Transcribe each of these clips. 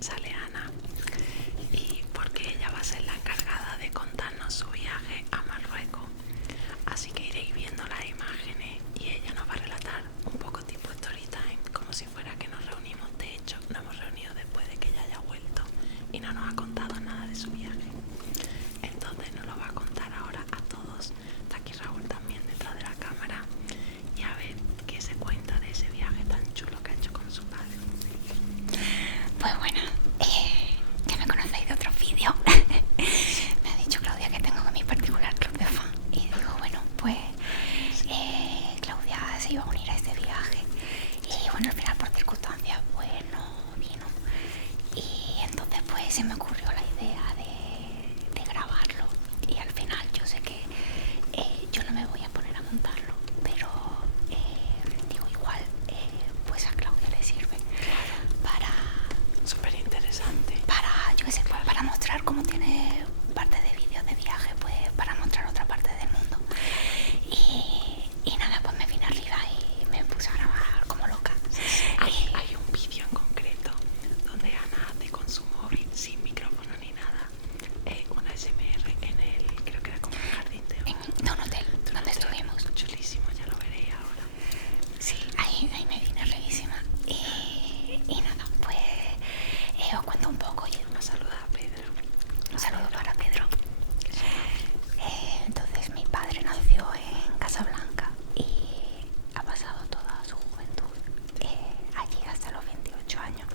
sale Ana, y porque ella va a ser la encargada de contarnos su viaje a Marruecos. Así que iréis viendo las imágenes y ella nos va a relatar un poco tipo story time, como si fuera que nos reunimos. De hecho, nos hemos reunido después de que ella haya vuelto y no nos ha contado nada de su viaje. Entonces nos lo va a contar ahora a todos. Está aquí Raúl también detrás de la cámara, y a ver qué se cuenta de ese viaje tan chulo que ha hecho con su padre. Pues bueno, ya me conocéis de otros vídeos. Me ha dicho Claudia que tengo mi particular club de fan. Y digo, bueno, pues Claudia se iba a unir a este viaje. Y bueno, al final por circunstancias pues no vino. Y entonces pues se me ocurrió la idea de grabarlo. Y al final yo sé que yo no me voy a poner a montarlo, pero digo igual, pues a Claudia le sirve para... Súper interesante. Para, yo qué sé, para mostrar cómo tiene parte de vídeos de viaje, pues para mostrar otra parte del mundo. Y nada, pues me vine arriba y me puse a grabar como loca. Hay un vídeo en concreto donde Ana hace con su móvil, sin micrófono ni nada, una SMR en el, creo que era como un jardín de un hotel donde estuvimos. Chulísimo, ya lo veréis ahora. Sí, ahí me vine revísima. Y nada, pues os cuento un poco. Una saluda a Pedro. Un saludo para Pedro. Entonces mi padre nació en Casablanca y ha pasado toda su juventud allí hasta los 28 años.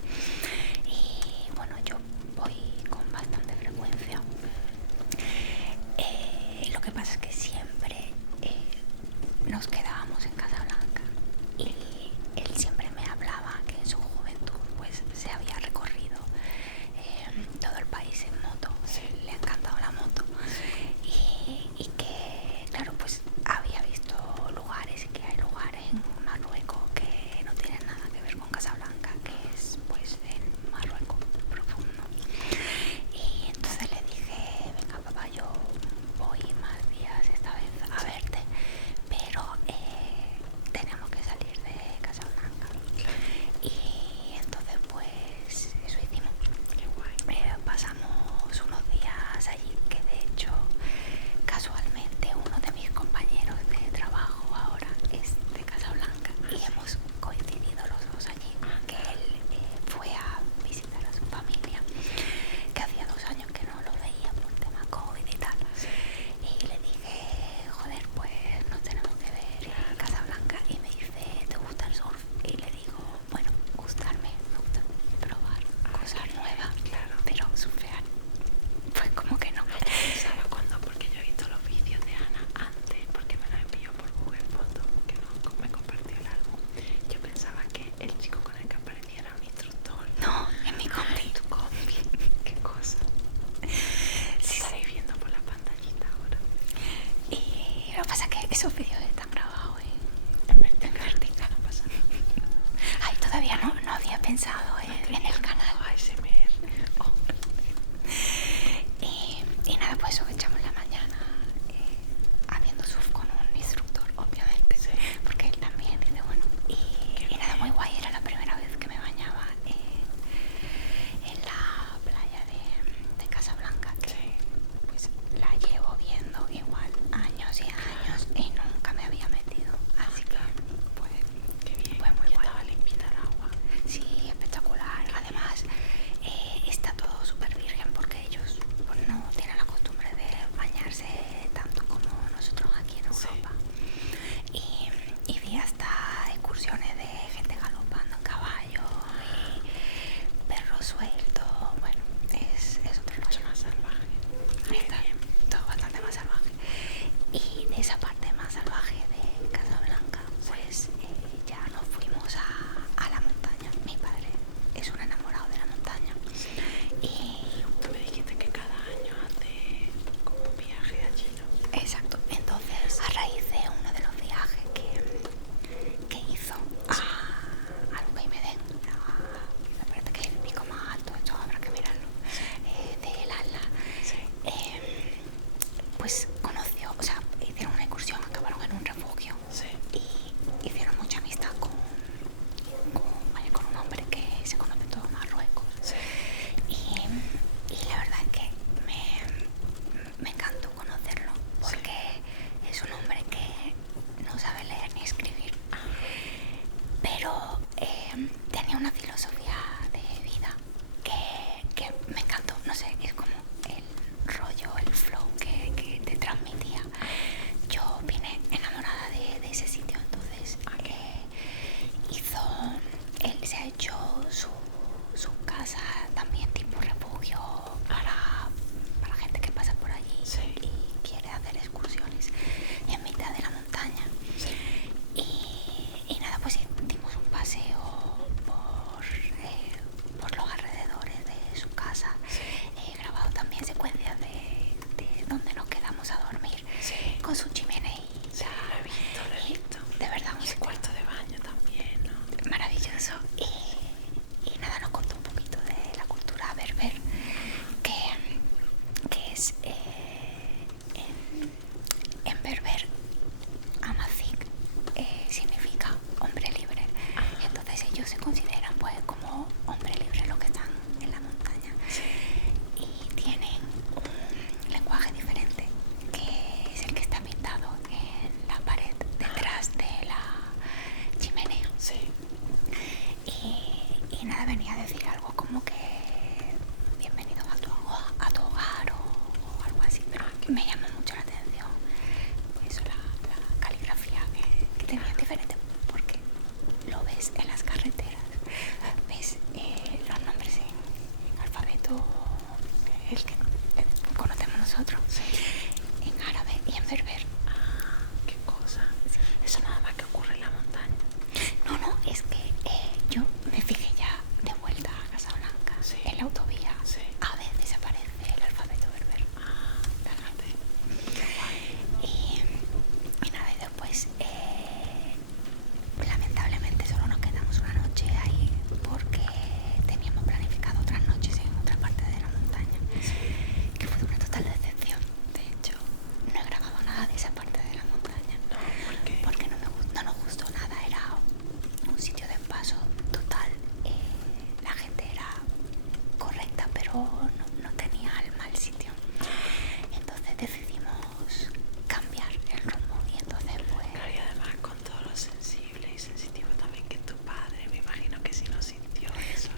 Y bueno, yo voy con bastante frecuencia. Lo que pasa es que siempre nos quedábamos en Casablanca y él siempre me hablaba que en su juventud pues se había recorrido todo el país en moto. Le ha encantado la moto. Y que claro, pues había visto lugares, y que hay lugares en Marruecos que no tienen nada que ver con Casablanca, que es pues en Marruecos profundo. Y entonces le dije, venga papá, yo voy más días esta vez a verte, pero tenemos que salir de Casablanca. Y entonces pues eso hicimos. Qué guay. Pasamos unos días allí, que de hecho casualmente uno de mis compañeros de trabajo ahora es de Casablanca y hemos coincidido los dos allí, que él fue a visitar a su familia, que hacía 2 años que no lo veía por tema COVID y tal. Y le dije, joder, pues nos tenemos que ver en Casablanca. Y me dice, ¿te gusta el surf? Y le digo, bueno, gustarme, me gusta probar cosas nuevas, pero surfear pues como que no. Pensaba cuando, porque yo he visto los vídeos de Ana antes, porque me los envió por Google Fotos, que no me compartió el álbum. Yo pensaba que el chico con el que aparecía era un instructor. No, en mi combi. Tu combi. Qué cosa. Sí, Estaréis viendo por la pantallita ahora. y lo que pasa es que esos vídeos están grabados En vertical. No pasa nada. ay, todavía no había pensado en el canal. ASMR. Oh. Y nada, pues eso, echamos la mañana haciendo surf con un instructor, obviamente, Sí. porque él también dice, bueno, y nada, muy guay. Era la primera vez que me bañaba en la playa de Casablanca, que pues la llevo viendo igual años y años y nunca me había metido, así que pues Qué bien. fue muy Ya guay. estaba limpita el agua. Sí, espectacular. Además, está todo súper virgen porque ellos pues, no tienen la costumbre de bañarse tanto como nosotros aquí en Europa. Y vi hasta excursiones de gente galopando en caballo y perros sueltos. Bueno, es otro Mucho rollo. más salvaje. Está todo bastante más salvaje. Y de esa parte más salvaje de Casablanca, pues ya nos fuimos a la montaña. Mi padre es un enamorado de la montaña. Y Tú me dijiste que cada año hace como un viaje allí, ¿no? exacto, entonces a raíz de uno de los viajes que hizo al Guaymedén, me parece que es el pico más alto, esto habrá que mirarlo, del Atlas, pues conoció, o sea, hicieron una excursión, acabaron en un refugio. Sí. Y hicieron mucha amistad con un hombre que se conoce todo Marruecos. Sí. me llamó mucho la atención eso, la caligrafía que tenía diferente, porque lo ves en las carreteras, ves los nombres en alfabeto, el que conocemos nosotros, en árabe y en berber. Qué cosa. Sí. Eso nada más que ocurre en la montaña. No, es que yo me fijé ya de vuelta a Casablanca, en la autovía, a veces aparece el alfabeto berber. Fíjate. Qué Y nada, y después lamentablemente solo nos quedamos una noche ahí porque teníamos planificado otras noches en otra parte de la montaña, que fue una total decepción. De hecho, no he grabado nada de esa parte de la montaña. No, ¿por qué? Porque no nos gustó nada, era un sitio de paso total. La gente era correcta, pero no tenía alma el sitio. Entonces decidimos cambiar el rumbo y entonces pues... Claro, y además con todo lo sensible y sensitivo también que tu padre, me imagino que si no sintió eso,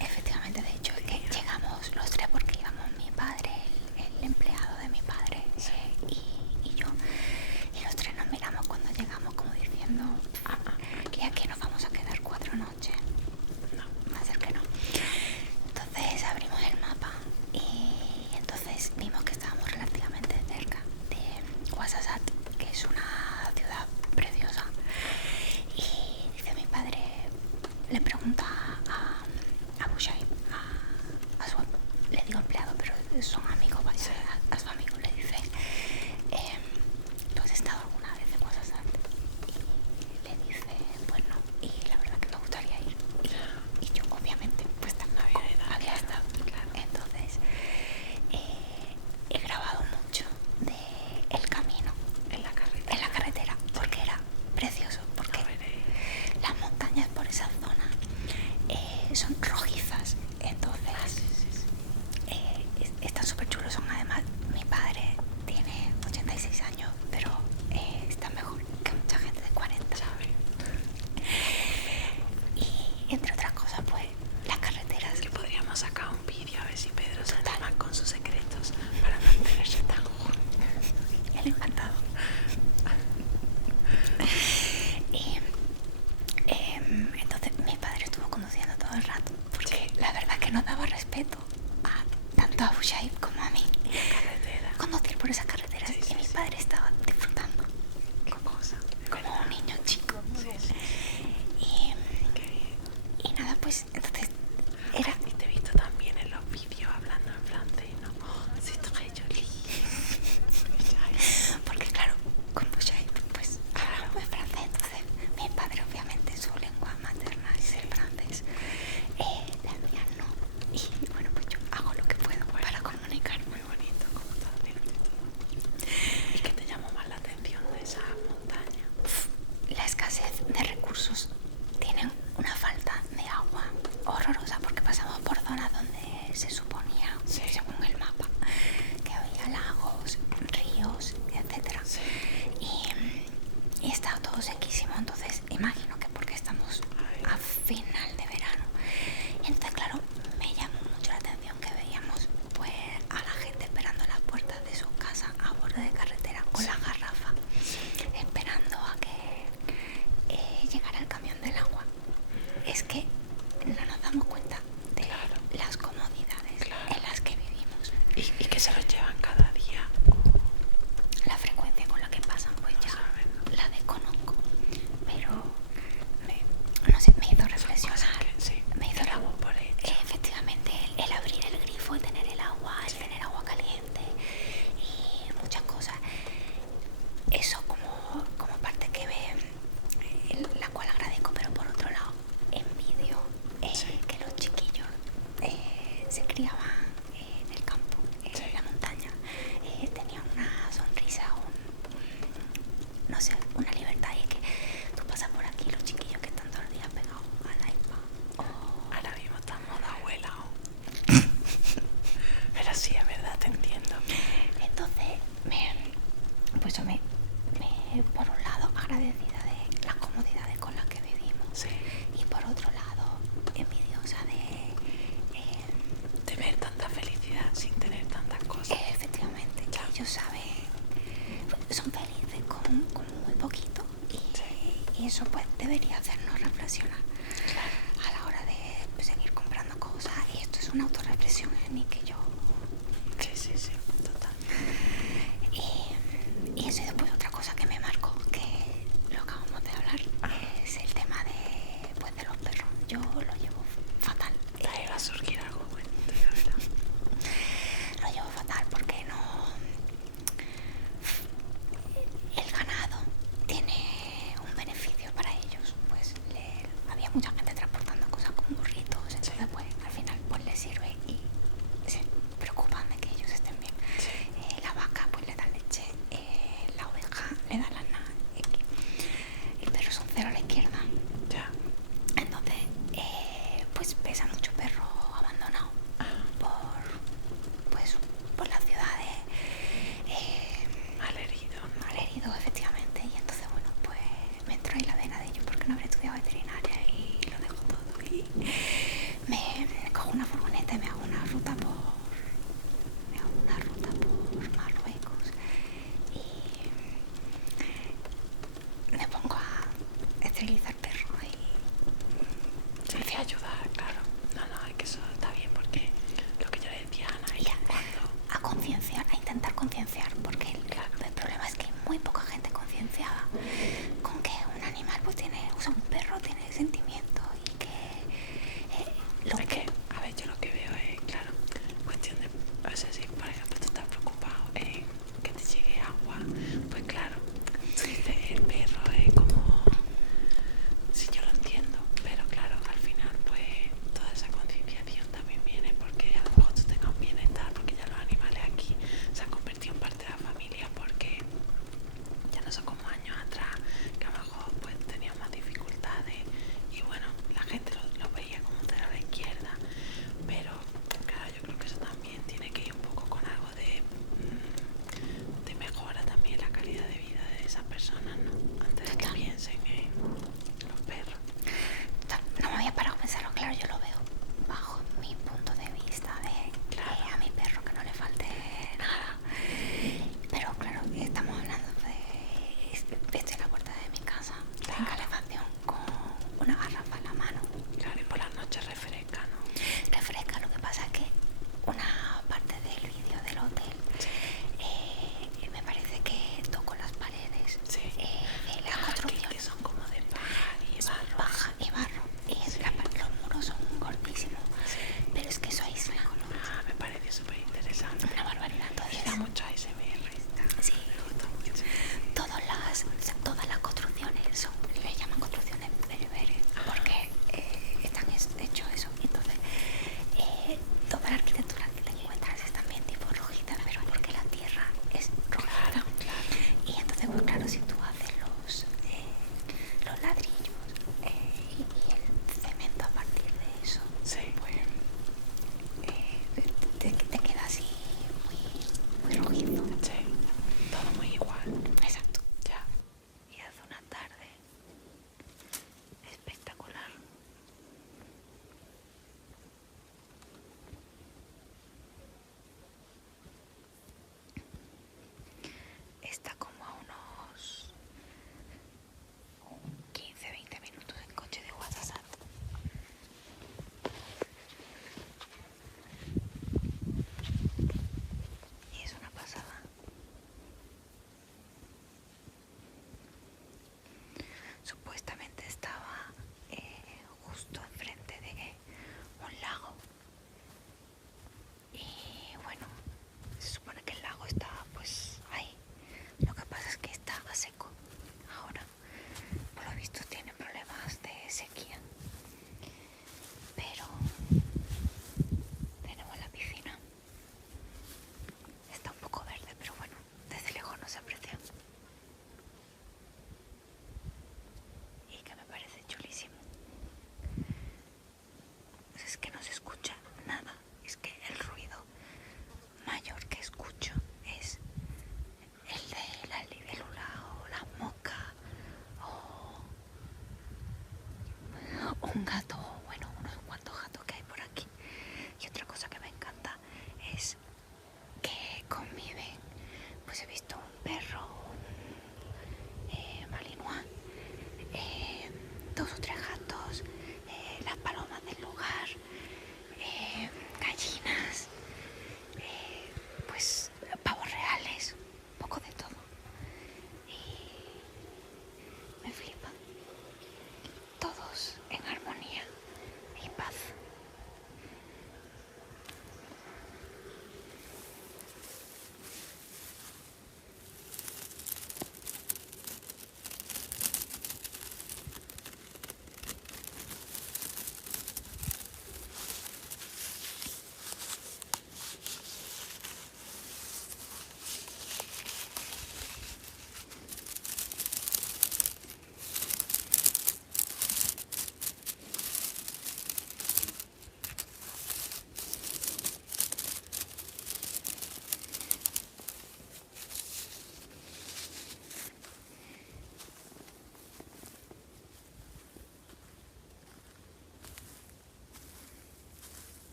Efectivamente, de hecho, es que llegamos los tres porque íbamos mi padre, el empleado de mi padre y yo. Y los tres nos miramos cuando llegamos como diciendo que aquí nos vamos a quedar 4 noches. No. Va a ser que no. Entonces abrimos el mapa y entonces vimos que estábamos relativamente cerca de Ouarzazate, que es una ciudad preciosa. Y dice mi padre, le pregunta a Bushaib, a su, le digo empleado, pero son amigos, vaya, a su amigo le dice, ¿tú has estado alguna vez en Ouarzazate? Y le dice, pues no, y la verdad que me gustaría ir. Y yo obviamente pues tampoco había estado, claro. Entonces he grabado mucho de el camino en la carretera porque era precioso, porque las montañas por esa zona son rojizas, entonces están súper chulos. Son, además, mi padre tiene 86 años, pero está mejor que mucha gente de 40, ¿sabes? Y entre otras cosas, pues las carreteras, que podríamos sacar un vídeo a ver si Pedro se anima con sus secretos para mantenerse tan joven. él encantado. Y entonces mi padre estuvo conduciendo todo el rato porque la verdad que no daba respeto tanto a Bushaib como a mí conducir por esas carreteras, y mi padre estaba disfrutando. Qué cosa. Como un niño chico. Y nada, pues entonces era... Y te he visto también en los vídeos hablando en francés, ¿no? Oh, c'est très joli. Porque claro, con Bushaib pues hablamos en francés, entonces mi padre obviamente su lengua materna es el francés, la mía no, y bueno, pues yo hago lo que puedo para comunicar. Muy bonito, como estás haciendo todo. ¿Y qué te llamó más la atención de esa montaña? La escasez de recursos. Tienen una falta de agua horrorosa porque pasamos por zonas donde se suponía, según el mapa, que había lagos, ríos, etcétera. Y está todo sequísimo. Entonces imagino que porque estamos a final de verano. Y entonces claro, me llamó mucho la atención que veíamos pues a la gente esperando en las puertas de su casa a borde de carretera con la garrafa, esperando a que llegara el camión del agua. Es que no nos damos cuenta de las comodidades en las que vivimos. ¿Y que se los llevan cada día? La frecuencia con la que pasan pues ya la desconozco, pero no sé, me hizo reflexionar. Me hizo efectivamente el abrir el grifo, el tener el agua, el tener agua caliente y muchas cosas. Eso como parte que ve, la cual agradezco, pero por otro lado envidio que los chiquillos se criaban en el campo, en la montaña, tenían una sonrisa, no sé, una libertad. Y es que tú pasas por aquí, los chiquillos que están todo el día pegados al iPad. Ahora mismo están moda abuela. Pero sí, es verdad, te entiendo. Entonces, pues yo me por un lado agradecida de las comodidades con las que vivimos, y por otro lado envidiosa de ver tanta felicidad sin tener tantas cosas. efectivamente, que ellos saben son felices con muy poquito y eso pues debería hacernos reflexionar a la hora de pues, seguir comprando cosas. Y esto es una autorreflexión en mí que yo... Sí, total. Y eso, y después otra cosa que me marcó, que lo acabamos de hablar, es el tema de los perros. Yo lo llevo fatal. Ahí va a surgir algo bueno, la verdad. Lo llevo fatal porque no... El ganado tiene un beneficio para ellos. Pues había mucha gente transportando cosas con burritos, entonces pues al final pues les sirve y se preocupan de que ellos estén bien. La vaca pues le da leche, la oveja le da lana, el perro es un cero a la izquierda. Ya. Entonces pues pesa mucho perro abandonado por las ciudades, malherido efectivamente. Y entonces bueno, pues me entró ahí la vena de ello porque no habré estudiado veterinaria y lo dejo todo y me cojo una furgoneta y me hago una ruta por Marruecos y me pongo a esterilizar perros Sí, ayudar, claro. No, es que eso está bien porque lo que yo le decía a Ana es que cuando... a concienciar, a intentar concienciar, porque el problema es que hay muy poca gente concienciada con que un animal pues un perro tiene sentimiento y que Es que, a ver, yo lo que veo es, claro, cuestión de... O sea, si por ejemplo tú estás preocupado en que te llegue agua, pues claro, tú dices, el perro es como... Sí, yo lo entiendo, pero claro, al final pues toda esa concienciación también viene porque a lo mejor tú tengas un bienestar, porque ya los animales aquí se han convertido en parte de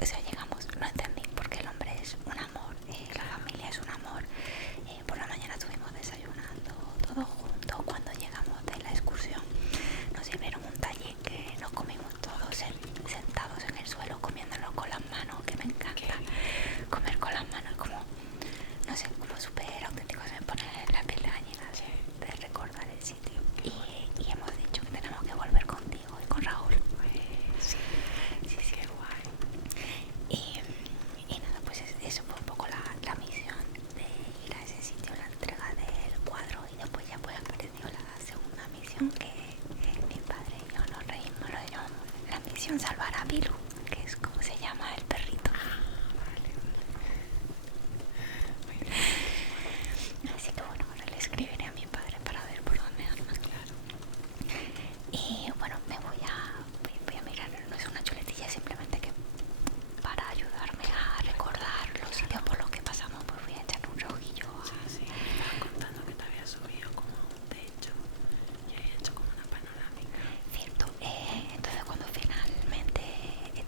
o sea, llegamos, no entendí porque el hombre es un amor, la familia es un amor. Por la mañana estuvimos desayunando todos juntos. Cuando llegamos de la excursión nos sirvieron un taller que nos comimos todos sentados en el suelo comiéndolo con las manos, que me encanta comer con las manos, como no sé, como súper auténtico, se me pone la piel de gallina de recordar el sitio. Y hemos dicho que tenemos que volver contigo y con Raúl. Sí, sí, sí, qué guay. Y nada, pues eso fue un poco la misión de ir a ese sitio, la entrega del cuadro. Y después ya pues apareció la segunda misión, que mi padre y yo nos reímos, lo llamamos la misión salvar a Bilu, que es como se llama el perrito. Así que bueno, ahora le escribiré a mi padre para ver por dónde anda. Claro. Y bueno, voy a mirar, no es una chuletilla, simplemente que para ayudarme a recordar los sitios por los que pasamos, pues voy a echar un ojillo Sí, me estabas contando que te había subido como a un techo y había hecho como una panorámica. cierto. Entonces cuando finalmente he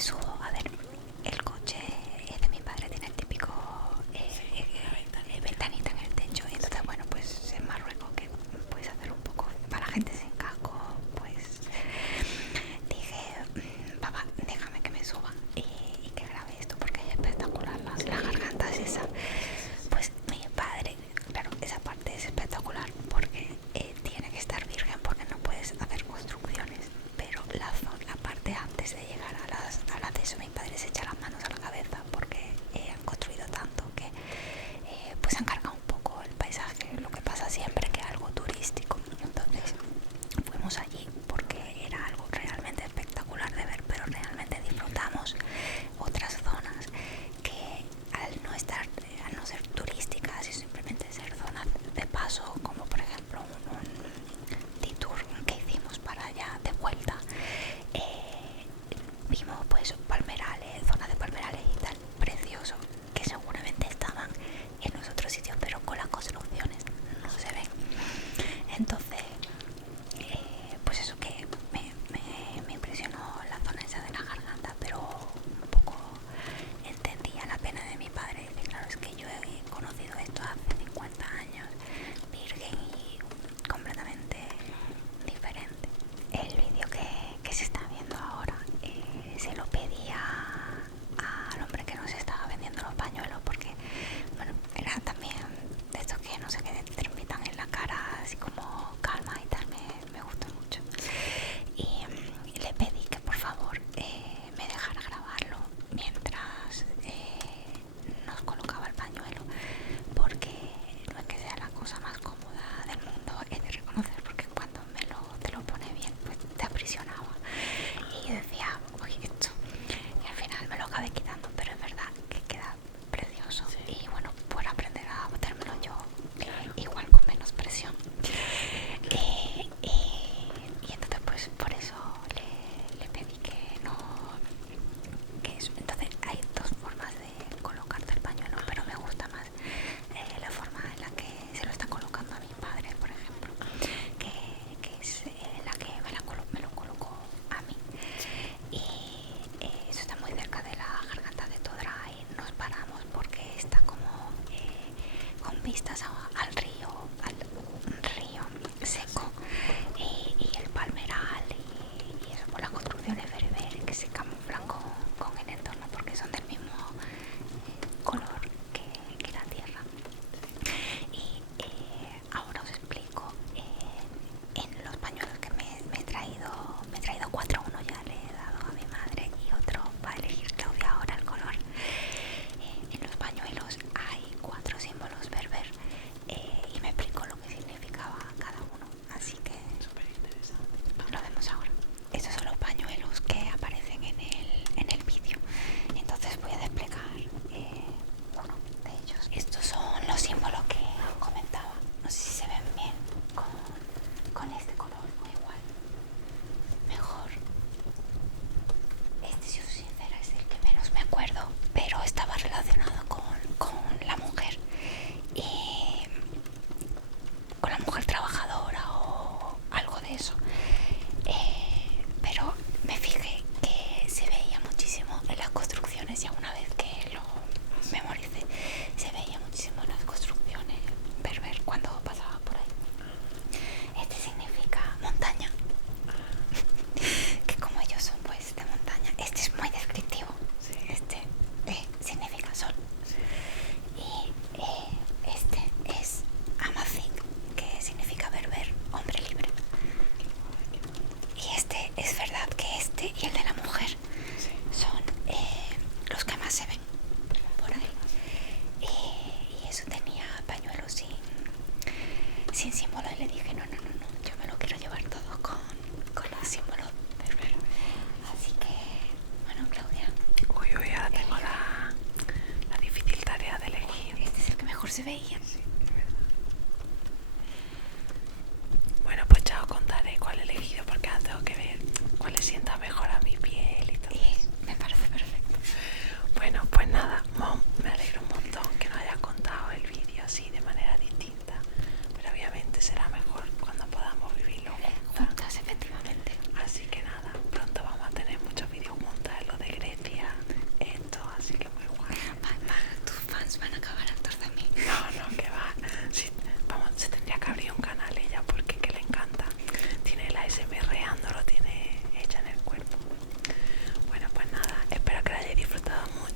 subo, a ver, el coche de mi padre tiene el típico ventanita en el techo, y entonces bueno, pues en Marruecos que puedes hacer un poco para gente sin casco, pues dije, papá, déjame que me suba y que grabe esto porque es espectacular, las gargantas esa. Pues mi padre, claro, esa parte es espectacular porque tiene que estar virgen porque no puedes hacer construcciones, pero la parte antes de llegar a las de eso, mi padre se echa las manos a la cabeza porque han construido tanto que pues han cargado un poco el paisaje, lo que pasa siempre que es algo turístico. Entonces fuimos allí porque era algo realmente espectacular de ver, pero realmente disfrutamos otras zonas que al no ser turísticas y simplemente ser zonas de paso, como por ejemplo un detour que hicimos para allá de vuelta, vimos pues palmerales, zonas de palmerales y tal, precioso, que seguramente estaban en los otros sitios, pero con las construcciones no se ven. Entonces pues eso, que me impresionó la zona esa de la garganta, pero un poco entendía la pena de mi padre. Dice, claro, es que yo he conocido esto hace 50 años, virgen y completamente diferente. El vídeo que se está viendo ahora se lo pedía al hombre que nos estaba vendiendo los pañuelos porque, bueno, era también de estos que no sé qué te invitan en la cara, así como calma y tal, me gustó mucho. Y le pedí que por favor me dejara grabarlo mientras nos colocaba el pañuelo, porque no es que sea la cosa más cómoda del mundo, he de reconocer, porque cuando te lo pone bien pues te aprisionaba y yo decía, uy, esto, y al final me lo acabé quitando, pero es verdad que queda precioso. Sí. Y bueno, por aprender a botármelo yo igual con menos presión, y entonces pues por eso le pedí que no, que eso. Entonces hay dos formas de colocarte el pañuelo, pero me gusta más la forma en la que se lo está colocando a mi padre, por ejemplo, que es la que me lo colocó a mí. Y eso está muy cerca de la garganta de Todra y nos paramos porque está como con vistas al río, un río seco, y el palmeral y eso, por las construcciones bereberes que se camuflan con el entorno porque son del mismo color que la tierra. Y ahora os explico. En los pañuelos que me he traído 4, uno ya le he dado a mi madre y otro va a elegir Claudia ahora el color. En los pañuelos hay 4 símbolos berber, y me explicó lo que significaba cada uno, así que súper interesante. Lo vemos ahora. Estos son los pañuelos que aparecen en el vídeo, entonces voy a desplegar uno de ellos. Estos son los símbolos que os comentaba, no sé si se ven bien con este color o igual, mejor. Este, si os soy sincera, es el que menos me acuerdo, pero estaba relacionado con la mujer y con la mujer trabajadora o algo de eso. Pero me fijé que se veía muchísimo en las construcciones, ya una vez que lo memoricé, se veía muchísimo en las construcciones berber cuando pasaba por ahí. Este significa montaña, que como ellos son pues de montaña, este es muy descriptivo. Sí. Este significa sol. Sí. Y este es Amazigh, que significa berber, hombre libre. Y este, es verdad que este y el de la mujer, sí, son los que más se ven por ahí. Y eso, tenía pañuelos sin símbolo y le dije no, yo me lo quiero llevar todo con los símbolos berber. Así que, bueno, Claudia. Uy, ahora tengo la difícil tarea de elegir. Este es el que mejor se veía. Sí, es verdad. Bueno, pues ya os contaré cuál he elegido porque ahora tengo que ver cuál le sienta mejor a mi piel y todo. Me parece perfecto. Bueno, pues nada, Mom, me alegro un montón que nos hayas contado el vídeo así de manera distinta, pero obviamente será mejor cuando podamos vivirlo juntas. Efectivamente. Así que nada, pronto vamos a tener muchos vídeos juntas en lo de Greta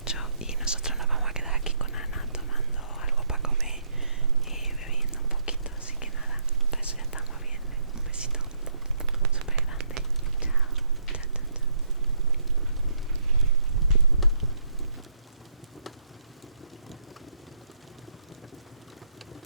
mucho y nosotros